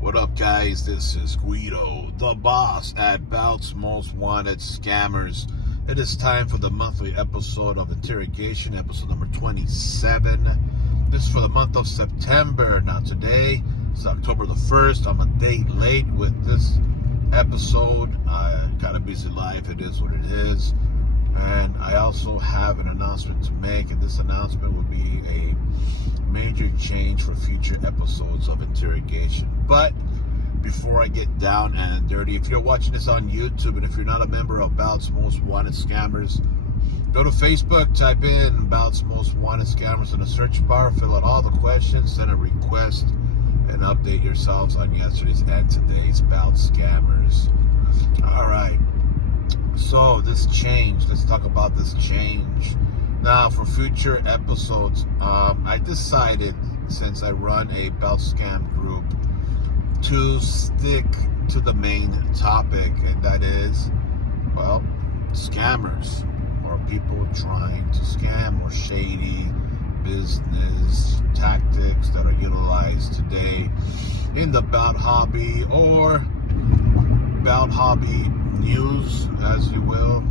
What up, guys? This is Guido, the boss at Bout's Most Wanted Scammers. It is time for the monthly episode of Interrogation, episode number 27. This is for the month of September. Now, today is October the 1st. I'm a day late with this episode. I got a busy life. It is what it is. And I also have an announcement to make, and this announcement will be a major change for future episodes of Interrogation. But before I get down and dirty, if you're watching this on YouTube and if you're not a member of Bout's Most Wanted Scammers, go to Facebook, type in Bout's Most Wanted Scammers in the search bar, fill out all the questions, send a request, and update yourselves on yesterday's and today's Bout Scammers. All right. So this change, let's talk about this change. Now, for future episodes, I decided, since I run a Bout Scam group, to stick to the main topic, and that is, well, scammers, or people trying to scam, or shady business tactics that are utilized today in the Bout hobby, or Bout hobby news, as you will.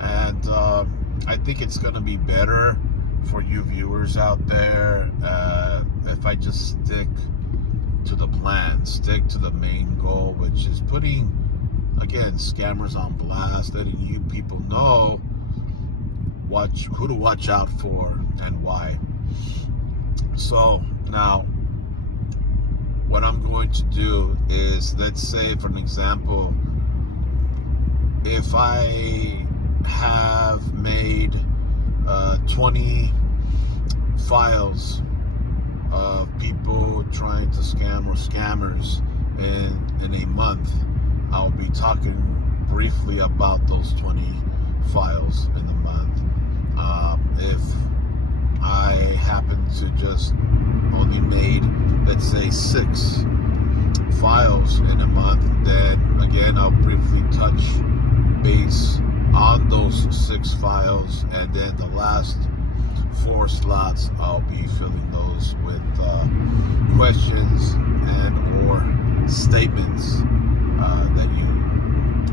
And I think it's going to be better for you viewers out there if I just stick to the plan, stick to the main goal, which is putting, again, scammers on blast, letting you people know who to watch out for and why. So now, what I'm going to do is, let's say, for an example, if I have made 20 files of people trying to scam or scammers in a month, I'll be talking briefly about those 20 files in the month. If I happen to just only made, let's say, 6 files in a month, then again I'll briefly touch base on those 6 files, and then the last 4 slots I'll be filling those with questions and or statements that you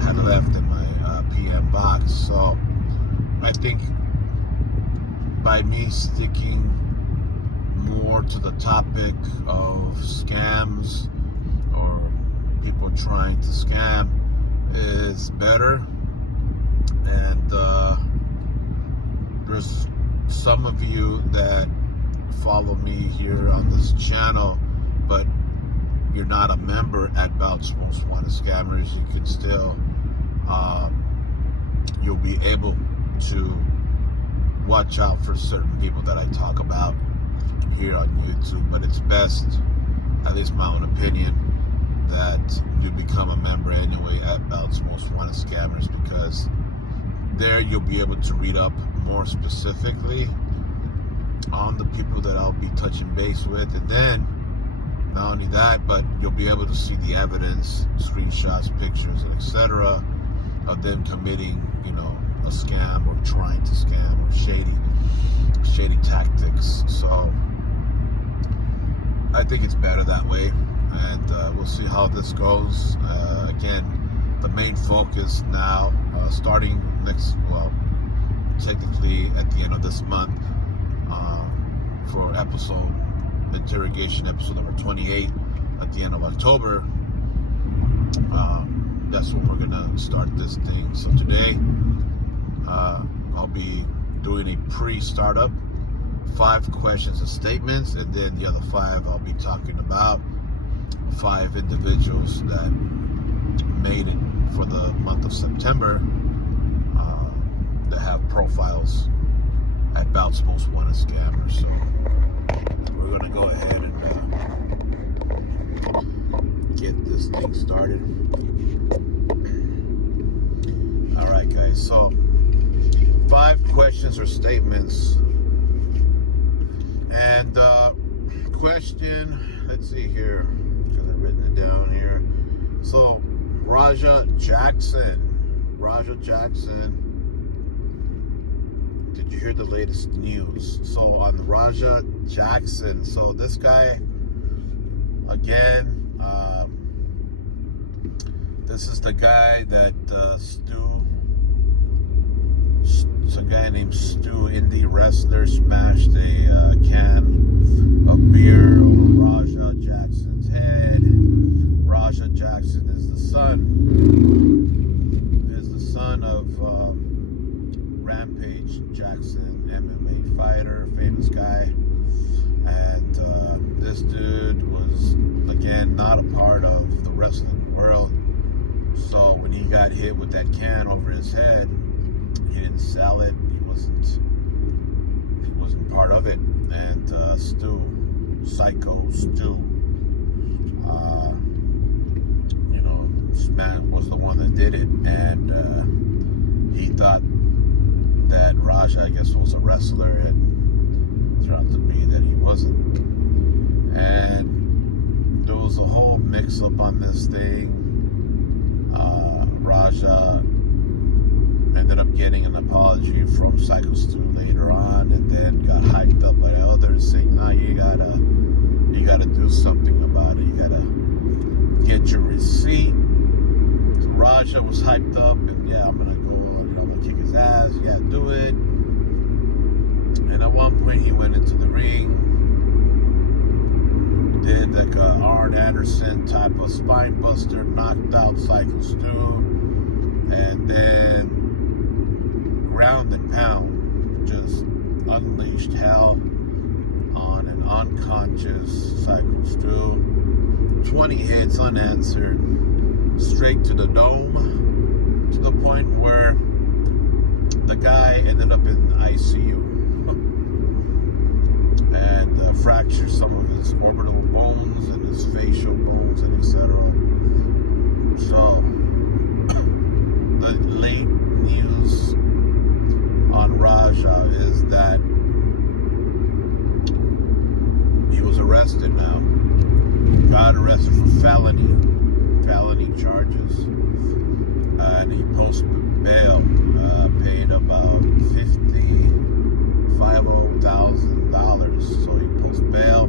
had left in my PM box. So I think by me sticking more to the topic of scams or people trying to scam is better. And there's some of you that follow me here on this channel, but you're not a member at Bout's Most Wanted Scammers. You can still, you'll be able to watch out for certain people that I talk about here on YouTube. But it's best, at least my own opinion, that you become a member anyway at Bout's Most Wanted Scammers, because there you'll be able to read up more specifically on the people that I'll be touching base with, and then not only that, but you'll be able to see the evidence, screenshots, pictures, and etc. of them committing, a scam or trying to scam or shady tactics. So I think it's better that way, and we'll see how this goes. Again, the main focus now, starting technically at the end of this month, for Interrogation episode number 28 at the end of October, that's when we're gonna start this thing. So today, I'll be doing a pre-startup, 5 questions and statements, and then the other 5 I'll be talking about 5 individuals that made it for the month of September, that have profiles at Bout's Most Wanted Scammers. So we're gonna go ahead and get this thing started. All right, guys. So 5 questions or statements, and question. Let's see here, because I've written it down here. So Raja Jackson. Did you hear the latest news? So on Raja Jackson, so this guy, again, This is the guy that it's a guy named Stu, indie wrestler, smashed a can of beer over Raja Jackson's head. Raja Jackson is the son of Rampage Jackson, MMA fighter, famous guy. And this dude was, again, not a part of the wrestling world. So when he got hit with that can over his head, he didn't sell it. He wasn't part of it. And Psycho Stu, was the one that did it. And he thought that Raj, I guess, was a wrestler, and turned out to be that he wasn't. And there was a whole mix-up on this thing. Raja ended up getting an apology from Psycho Stu later on, and then got hyped up by others saying, "No, you gotta do something about it. You gotta get your receipt." So Raja was hyped up, and yeah, I'm gonna kick his ass. You gotta do it. And at one point, he went into the ring, did like a Arn Anderson type of spine buster, knocked out Psycho Stu, and then ground and pound, just unleashed hell on an unconscious Psycho Stu. 20 hits unanswered, straight to the dome, to the point where the guy ended up in ICU and fractured some of his orbital bones and his facial bones and etc. So the late news on Raja is that he was arrested now. Got arrested for felony charges, and he posted bail. Paid about $50,000. So he posts bail.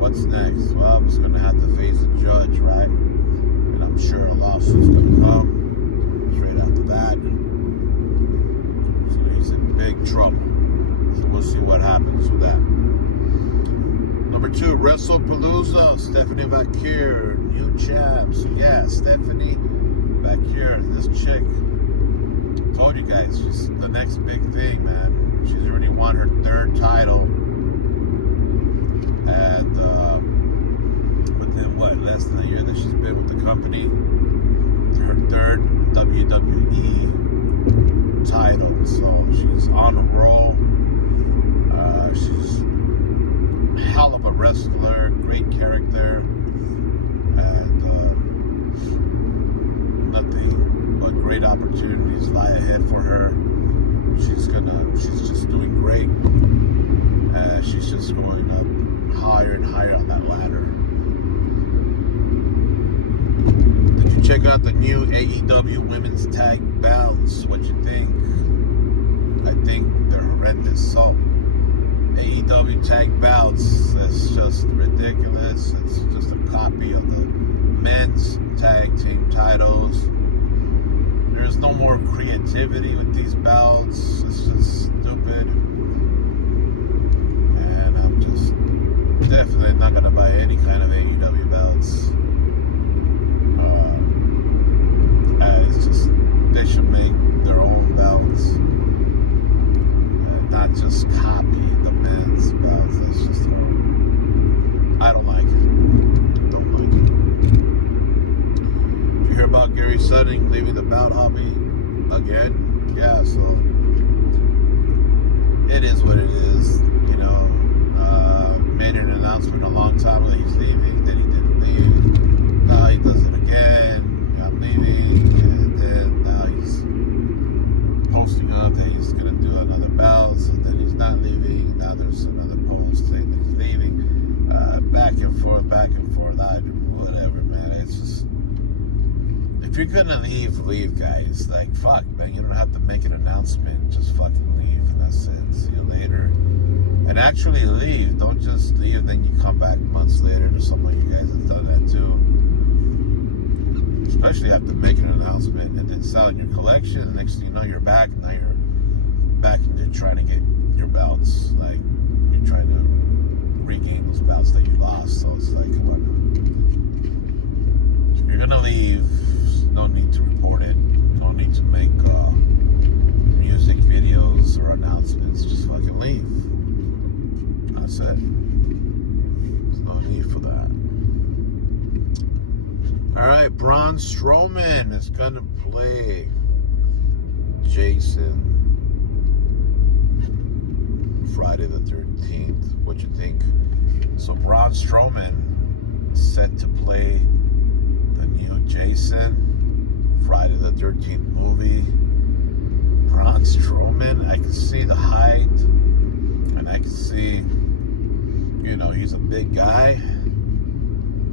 What's next? Well, he's going to have to face a judge, right? And I'm sure a lawsuit's going to come straight after that. So he's in big trouble. So we'll see what happens with that. Number 2, WrestlePalooza. Stephanie Vaquer, new champ. So yeah, Stephanie Vaquer, this chick. Told you guys, she's the next big thing, man. She's already won her 3rd title, and within less than a year that she's been with the company, her 3rd WWE title. So she's on a roll. She's a hell of a wrestler, great character, and nothing but great opportunities lie ahead for her. She's just doing great. She's just going up higher and higher on that ladder. Did you check out the new AEW women's tag belts? What you think? I think they're horrendous. So AEW tag belts, that's just ridiculous. It's just a copy of the men's tag team titles. There's no more creativity with these belts. It's just stupid. And I'm just definitely not going to buy any kind of AEW belts. It's just, they should make their own belts. And not just copy the men's belts. It's just, I don't like it. Did you hear about Gary Sutton leaving the belt hobby again? Yeah, so it is what it is. Made an announcement a long time ago he's leaving, then he didn't leave. Now he does it again. I'm leaving, and then now he's posting up that he's gonna do another belt, and then he's not leaving. Now there's another post saying that he's leaving. Back and forth. Whatever, man. It's just, if you're gonna leave, guys. Like, fuck, man. You don't have to make an announcement. Just fucking leave, and that's it. See you later. And actually leave. Don't just leave, then you come back months later. There's some of you guys have done that too. Especially selling your collection. Next thing you know, you're back. Now you're back into trying to get your belts. Like, you're trying to regain those belts that you lost. So it's like, come on. If you're gonna leave, no need to report it. No need to make music videos or announcements. Just fucking leave. That's it. There's no need for that. Alright, Braun Strowman is gonna play Jason Friday the 13th. What you think? So Braun Strowman set to play the new Jason Friday the 13th movie. Braun Strowman, I can see the height, and I can see, you know, he's a big guy.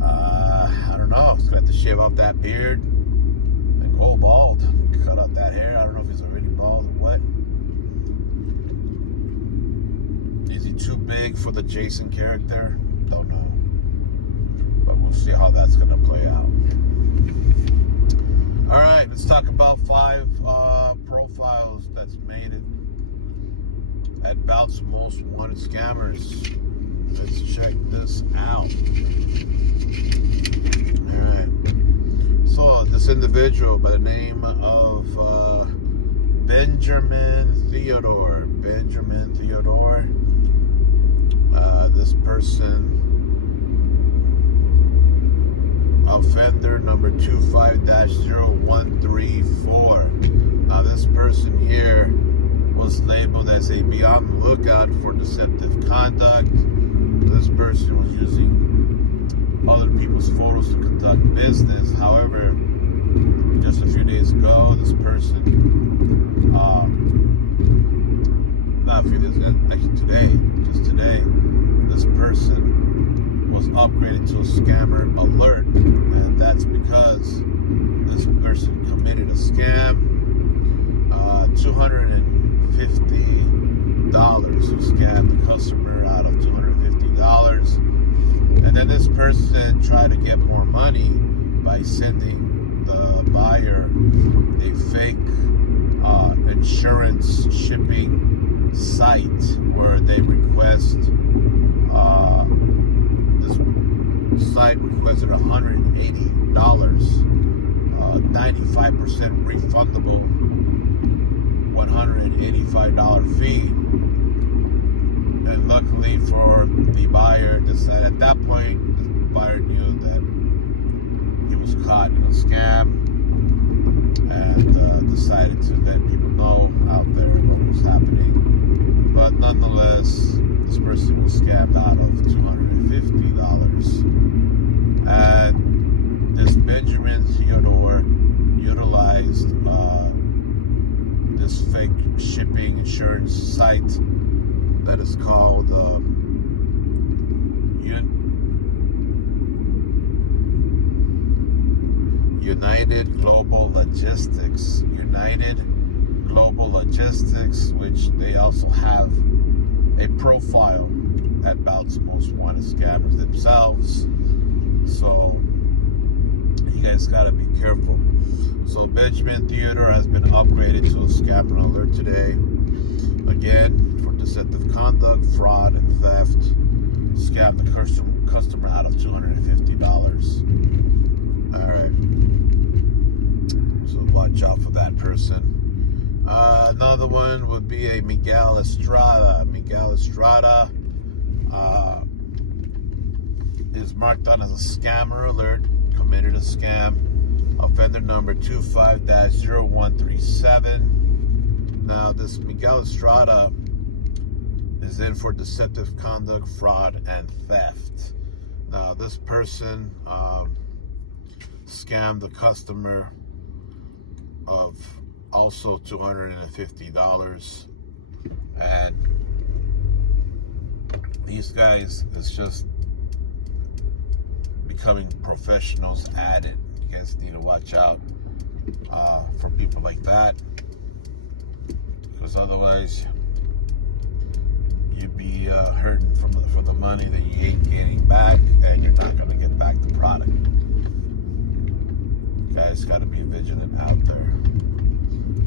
I don't know. He's gonna have to shave off that beard and go bald. Cut out that hair. I don't know if he's already bald or what. Is he too big for the Jason character? Don't know. But we'll see how that's gonna play out. Alright, let's talk about 5 profiles that's made it at Bout's Most Wanted Scammers. Let's check this out. Alright. So, this individual by the name of Benjamin Theodore. This person, offender number 25-0134. Now, this person here was labeled as a be on the lookout for deceptive conduct. This person was using other people's photos to conduct business. However, just a few days ago, this person, not a few days, actually today, just today, this person was upgraded to a scammer alert, and that's because this person committed a scam. $250 to scam the customer out of $250, and then this person tried to get more money by sending the buyer a fake insurance shipping site where they request this site requested $180, 95% refundable, $185 fee. And luckily for the buyer, decided at that point, the buyer knew that he was caught in a scam, and decided to let people know out there what was happening. But nonetheless, this person was scammed out of $250. And this Benjamin Theodore utilized this fake shipping insurance site that is called United Global Logistics, which they also have a profile at Bout's Most Wanted Scammers themselves. So you guys gotta be careful. So Benjamin Theodore has been upgraded to a scammer alert today. Again, for deceptive conduct, fraud, and theft. Scam the customer out of $250. Alright. So watch out for that person. Another one would be a Miguel Estrada. Is marked on as a scammer alert, committed a scam. Offender number 25-0137. Now, this Miguel Estrada is in for deceptive conduct, fraud, and theft. Now, this person scammed the customer of also $250. And these guys is just becoming professionals at it. You guys need to watch out for people like that, because otherwise you'd be hurting for the money that you ain't getting back, and you're not going to get back the product. You guys got to be vigilant out there.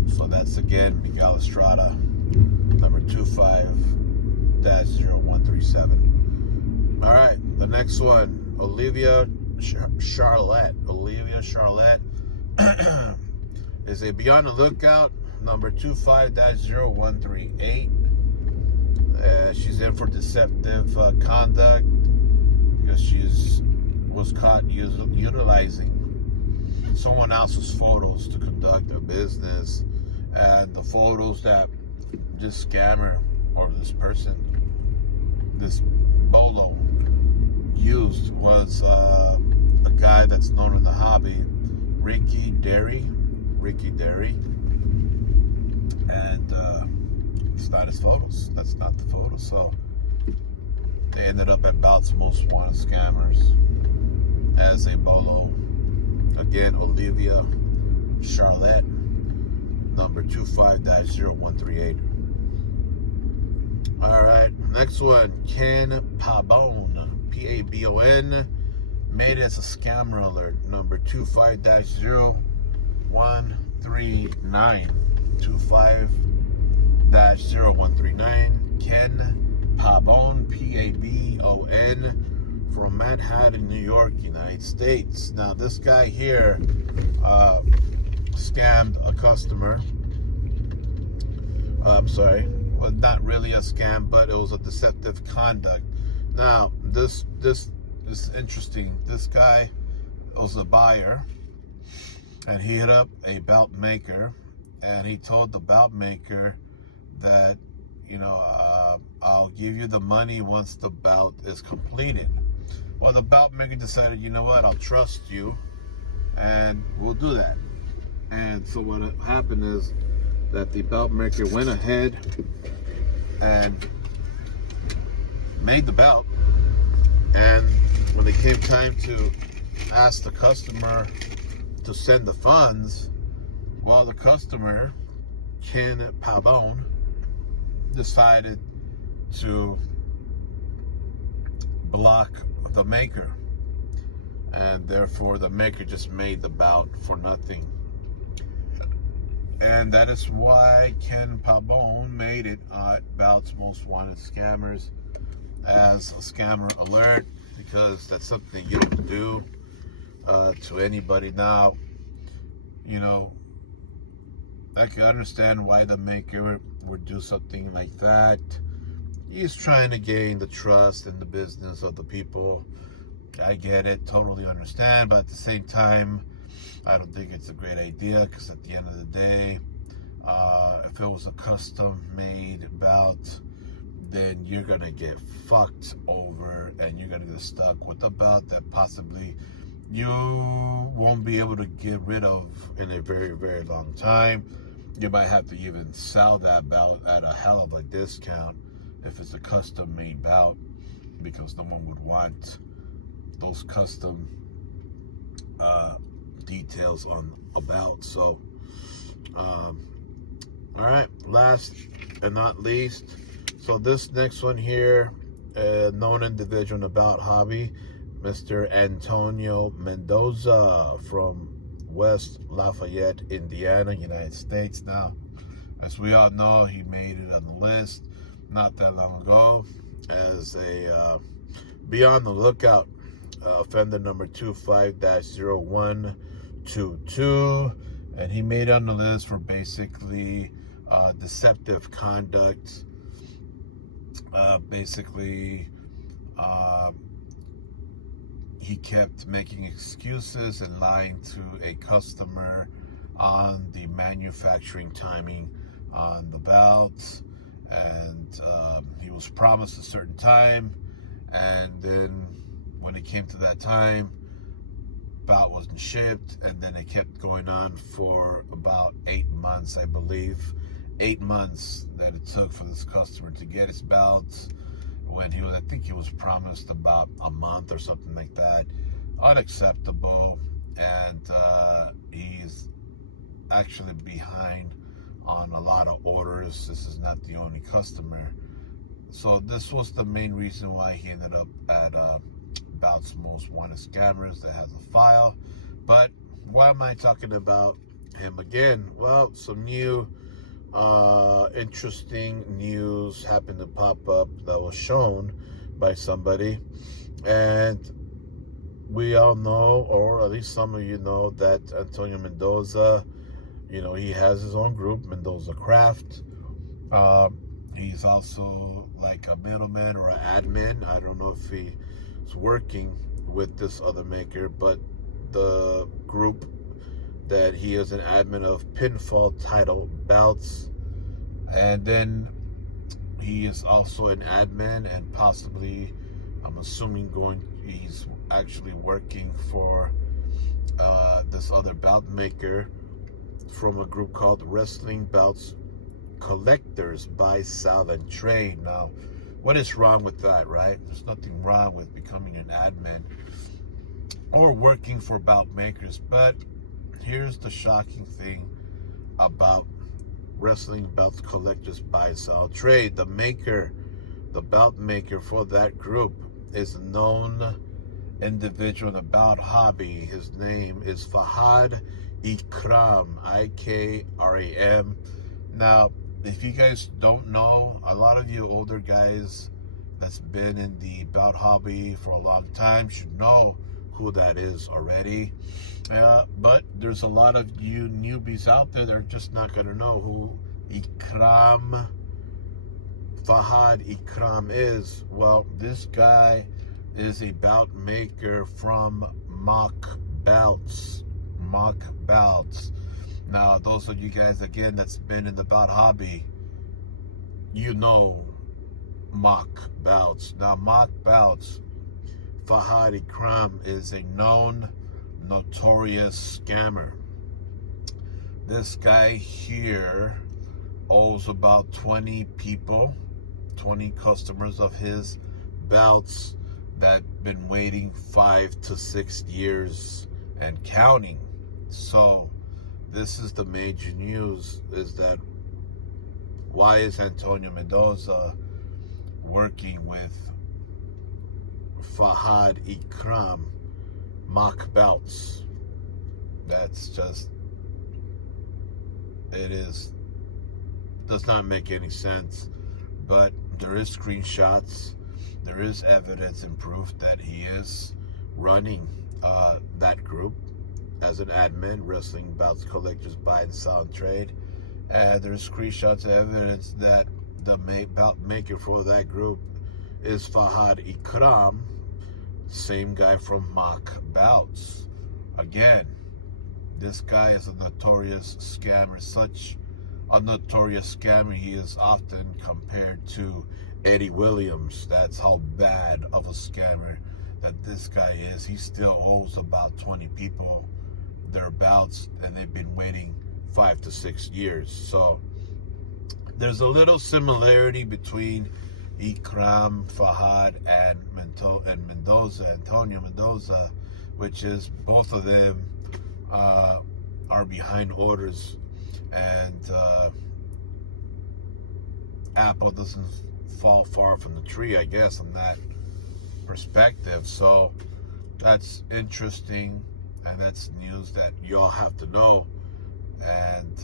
So that's again Miguel Estrada, number 25-0137. All right, the next one, Olivia Charlotte. Olivia Charlotte is a Be on the Lookout, number 25-0138. She's in for deceptive conduct because was caught utilizing someone else's photos to conduct a business, and the photos that this scammer or this person, this bolo, used was a guy that's known in the hobby, Ricky Derry, and it's not his photos. That's not the photo. So they ended up at Bout's Most Wanted Scammers as a bolo. Again, Olivia Charlotte, number 25-0138. All right, next one, Ken Pabon, Pabon, made as a scammer alert, number 25-0139. 25-0139. Ken Pabon, Pabon, from Manhattan, New York, United States. Now, this guy here scammed a customer. I'm sorry, well, not really a scam, but it was a deceptive conduct. Now, this is interesting. This guy was a buyer, and he hit up a belt maker, and he told the belt maker that, you know, I'll give you the money once the belt is completed. Well, the belt maker decided, you know what, I'll trust you, and we'll do that. And so what happened is that the belt maker went ahead and made the belt, and when it came time to ask the customer to send the funds, well, the customer, Ken Pabon, decided to block the maker, and therefore the maker just made the bout for nothing. And that is why Ken Pabon made it at Bout's Most Wanted Scammers as a scammer alert, because that's something you don't do to anybody. Now, you know, I can understand why the maker would do something like that. He's trying to gain the trust and the business of the people. I get it, totally understand, but at the same time, I don't think it's a great idea, because at the end of the day, if it was a custom-made bout, then you're gonna get fucked over, and you're gonna get stuck with a bout that possibly you won't be able to get rid of in a very, very long time. You might have to even sell that bout at a hell of a discount if it's a custom-made bout, because no one would want those custom details on a bout. So, all right, last and not least, so this next one here, known individual in the bout hobby, Mr. Antonio Mendoza from West Lafayette, Indiana, United States. Now, as we all know, he made it on the list not that long ago as a Be on the Lookout offender number 25-0122, and he made it on the list for basically deceptive conduct. He kept making excuses and lying to a customer on the manufacturing timing on the belt, and he was promised a certain time, and then when it came to that time, belt wasn't shipped, and then it kept going on for about 8 months, I believe. 8 months that it took for this customer to get his belt, when I think he was promised about a month or something like that. Unacceptable. And he's actually behind on a lot of orders. This is not the only customer. So this was the main reason why he ended up at Bout's Most Wanted Scammers that has a file. But why am I talking about him again. Well, some new interesting news happened to pop up that was shown by somebody, and we all know, or at least some of you know, that Antonio Mendoza, he has his own group, Mendoza Craft. He's also like a middleman or an admin. I don't know if he's working with this other maker, but the group that he is an admin of, Pinfall Title Bouts. And then he is also an admin and possibly, I'm assuming, he's actually working for this other bout maker from a group called Wrestling Bouts Collectors, Buy, Sell, and Trade. Now, what is wrong with that, right? There's nothing wrong with becoming an admin or working for bout makers, but here's the shocking thing about Wrestling Bouts Collectors, Buy, Sell, Trade. The bout maker for that group is a known individual in the bout hobby. His name is Fahad Ikram, Ikram. Now, if you guys don't know, a lot of you older guys that's been in the bout hobby for a long time should know who that is already. But there's a lot of you newbies out there that are just not going to know who Fahad Ikram is. Well, this guy is a bout maker from Mock Bouts. Now, those of you guys, again, that's been in the bout hobby, you know Mock Bouts. Now, Mock Bouts, Fahad Ikram is a known, notorious scammer. This guy here owes about 20 people, 20 customers of his bouts that been waiting 5 to 6 years and counting. So this is the major news, is that why is Antonio Mendoza working with Fahad Ikram, Mock Bouts? That's just, does not make any sense. But there is screenshots, there is evidence and proof that he is running that group as an admin, Wrestling Bouts Collectors, Buy and Sell and Trade. And there's screenshots of evidence that the bout maker for that group is Fahad Ikram, same guy from Mock Bouts. Again, this guy is a notorious scammer. Such a notorious scammer, he is often compared to Eddie Williams. That's how bad of a scammer that this guy is. He still owes about 20 people their bouts, and they've been waiting 5 to 6 years. So there's a little similarity between Ikram, Fahad, and Mendoza, Antonio Mendoza, which is both of them are behind orders, and apple doesn't fall far from the tree, I guess, from that perspective. So that's interesting, and that's news that y'all have to know. And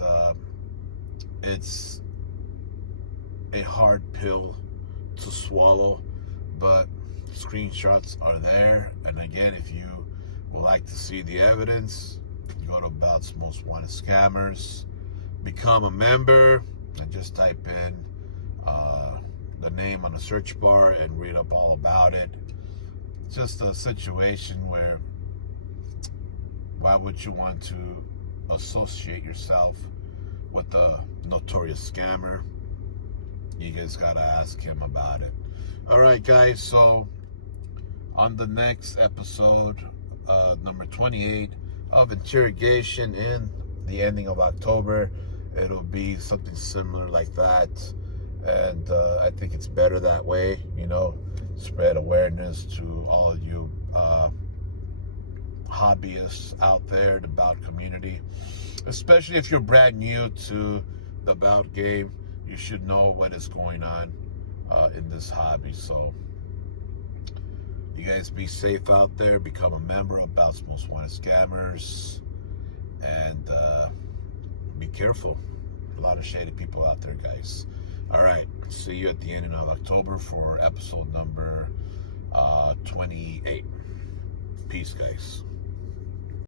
it's a hard pill to swallow, but screenshots are there. And again, if you would like to see the evidence, go to Bouts Most Wanted Scammers, become a member, and just type in the name on the search bar and read up all about it. It's just a situation where, why would you want to associate yourself with a notorious scammer? You guys gotta ask him about it. All right, guys, so on the next episode, number 28 of Interrogation, in the ending of October, it'll be something similar like that. And I think it's better that way, spread awareness to all you hobbyists out there, the bout community. Especially if you're brand new to the bout game, you should know what is going on in this hobby. So you guys be safe out there. Become a member of Bouts Most Wanted Scammers. And careful. A lot of shady people out there, guys. All right, see you at the end of October for episode number 28. Peace, guys.